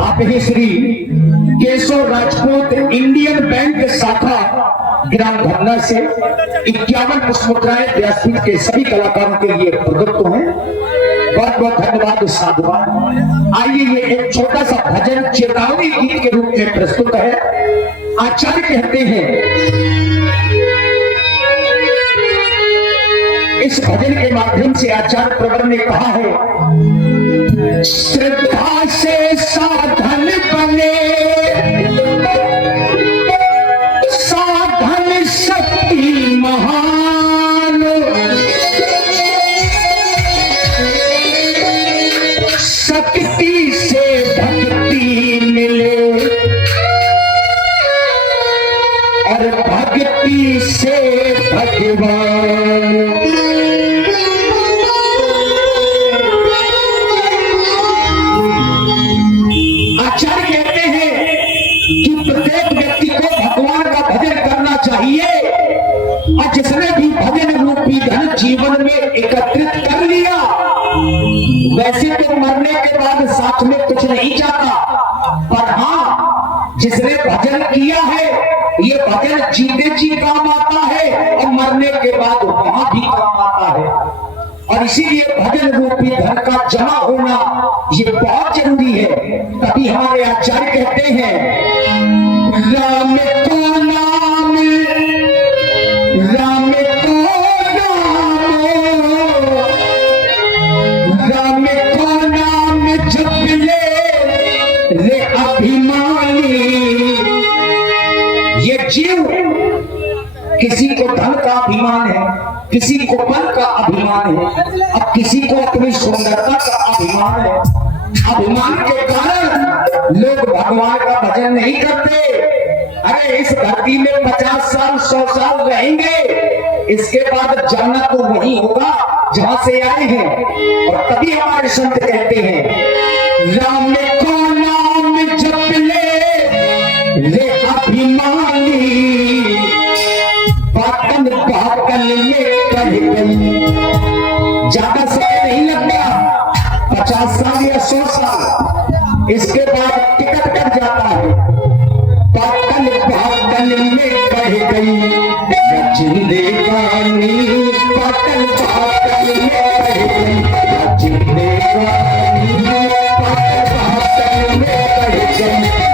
आप ही Shri Keshav Rajput Indian bank शाखा ग्राम धन्ना से 51 पुष्पमुद्राएं व्यासपीठ के सभी कलाकारों के लिए प्रदत्त हैं। बहुत बहुत धन्यवाद, साधुवाद। आइए ये एक छोटा सा भजन चेतावनी गीत के रूप में प्रस्तुत है। आचार्य कहते हैं, इस भजन के माध्यम से आचार्य प्रवर ने कहा है, श्रद्धा से साधन बने, साधन शक्ति महान, शक्ति से भक्ति मिले और भक्ति से भगवान। आचार्य कहते हैं कि प्रत्येक व्यक्ति को भगवान का भजन करना चाहिए, और जिसने भी भजन रूपी धन जीवन में एकत्रित कर लिया, वैसे तो मरने के बाद साथ में कुछ नहीं जाता, पर हाँ जिसने भजन किया है, ये भजन जीते जी काम आता है और मरने के बाद वहां भी काम आता है। और इसीलिए भजन रूपी धन का जमा होना ये बहुत जरूरी है। तभी हमारे आचार्य कहते हैं, राम को नाम, राम को नाम, राम को नाम जप ले अभिमानी। ये जीव किसी को धन का अभिमान है, किसी को बल का अभिमान है, अब किसी को अपनी सुंदरता का अभिमान है। अभिमान के कारण लोग भगवान का भजन नहीं करते। अरे इस धरती में 50 साल 100 साल रहेंगे, इसके बाद जाना तो वही होगा जहां से आए हैं। और तभी हमारे संत कहते हैं, राम को नाम जप ले अभिमानी, पाटन पाटन में कह गई। ज्यादा समय नहीं लग गया, 50 साल या 100 साल, इसके बाद टिकट कट जाता है। पाटन पाटन में कह गई जिंदगानी, पाटन पाटन में कह गई जिंदगानी, पाटन पाटन में कह गई जिंदगानी।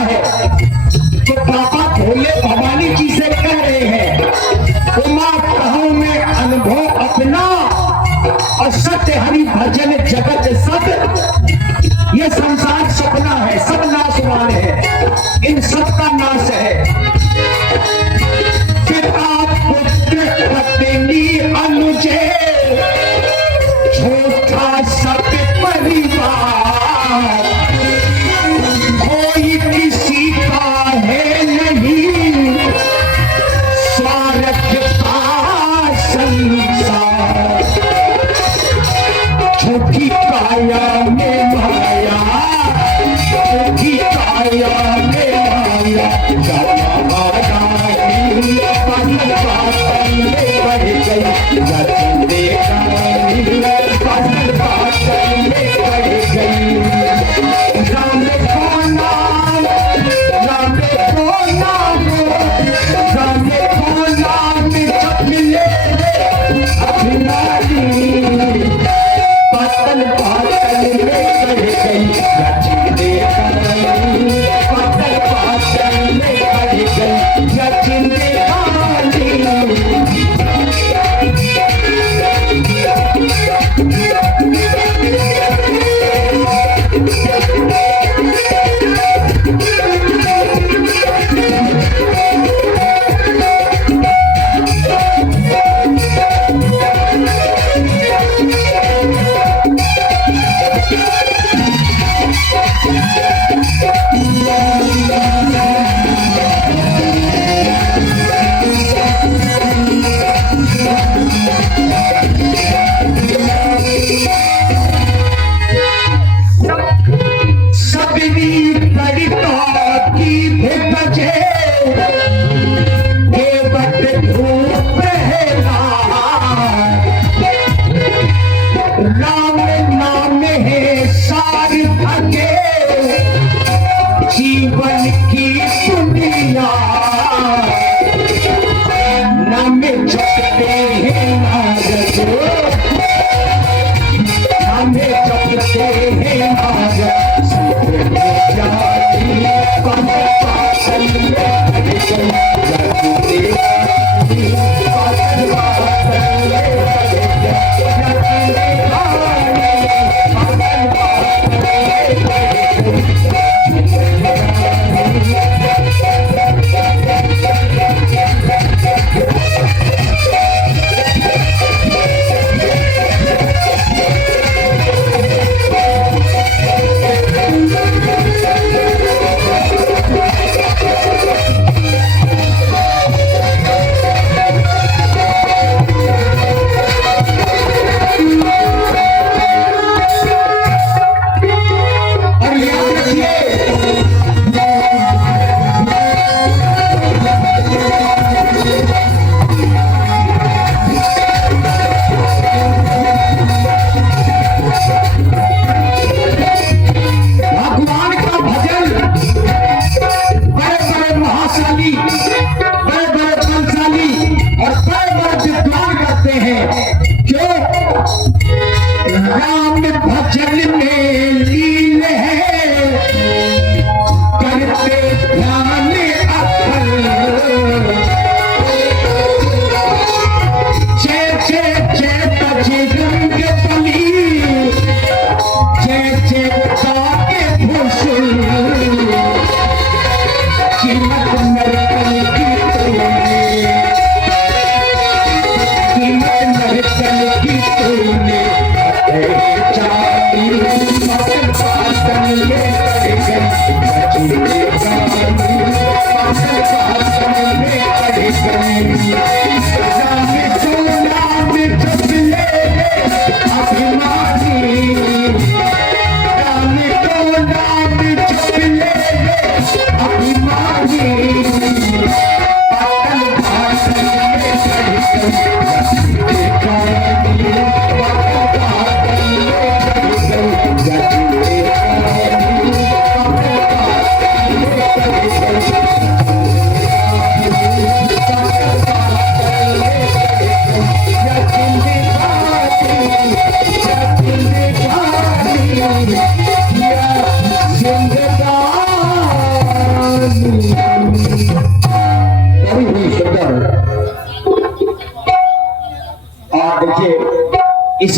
है। तो पापा भोले भवानी जी से कह रहे हैं, उमा कहूं मैं अनुभव अपना, और सत्य हरि भजन जगत सब। ये संसार सपना है, सब नाशवान है, इन सब का नाश है। पिता पुत्र पत्नी अनुजे, छोटा सब परिवार, कोई किसी का है नहीं, स्वार्थ का संसार। छोटी काया में माया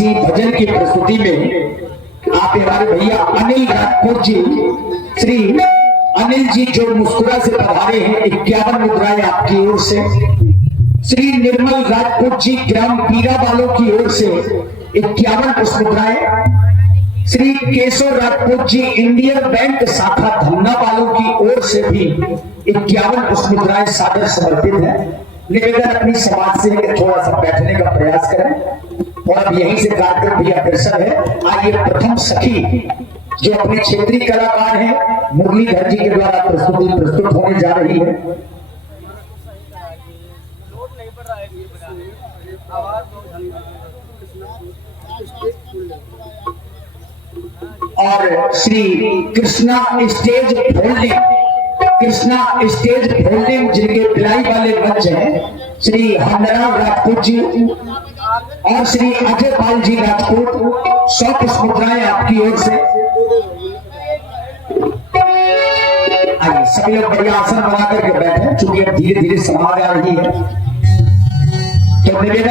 इसी भजन की प्रस्तुति में आप हमारे भैया अनिल राजपूत जी, श्री अनिल जी जो मुस्कुरा से पधारे हैं, 51 मुद्राएं आपकी ओर से। श्री निर्मल राजपूत जी ग्राम पीरा वालों की ओर से 51 पुष्प मुद्राएं। श्री केशव राजपूत जी इंडियन बैंक शाखा धन्ना वालों की ओर से भी 51 पुष्प मुद्राएं सादर समर्पित है। निवेदन अपनी समाज से थोड़ा सा बैठने का प्रयास करें और अब यहीं से कार्यक्रम भी अग्रसर है। आइए प्रथम सखी जो अपने क्षेत्रीय कलाकार हैं मुरलीधर जी के द्वारा प्रस्तुत होने जा रही है। और श्री कृष्णा स्टेज फोल्डिंग जिनके पिलाई वाले मंच हैं, श्री हंडराव राजपूत जी और श्री अजय पाल जी राजपूत, 100 पुष्प मुद्राएं आपकी ओर से। आइए सभी लोग बढ़िया आसन बना करके बैठे, चूंकि अब धीरे धीरे समाज आ रही है तो निवेदन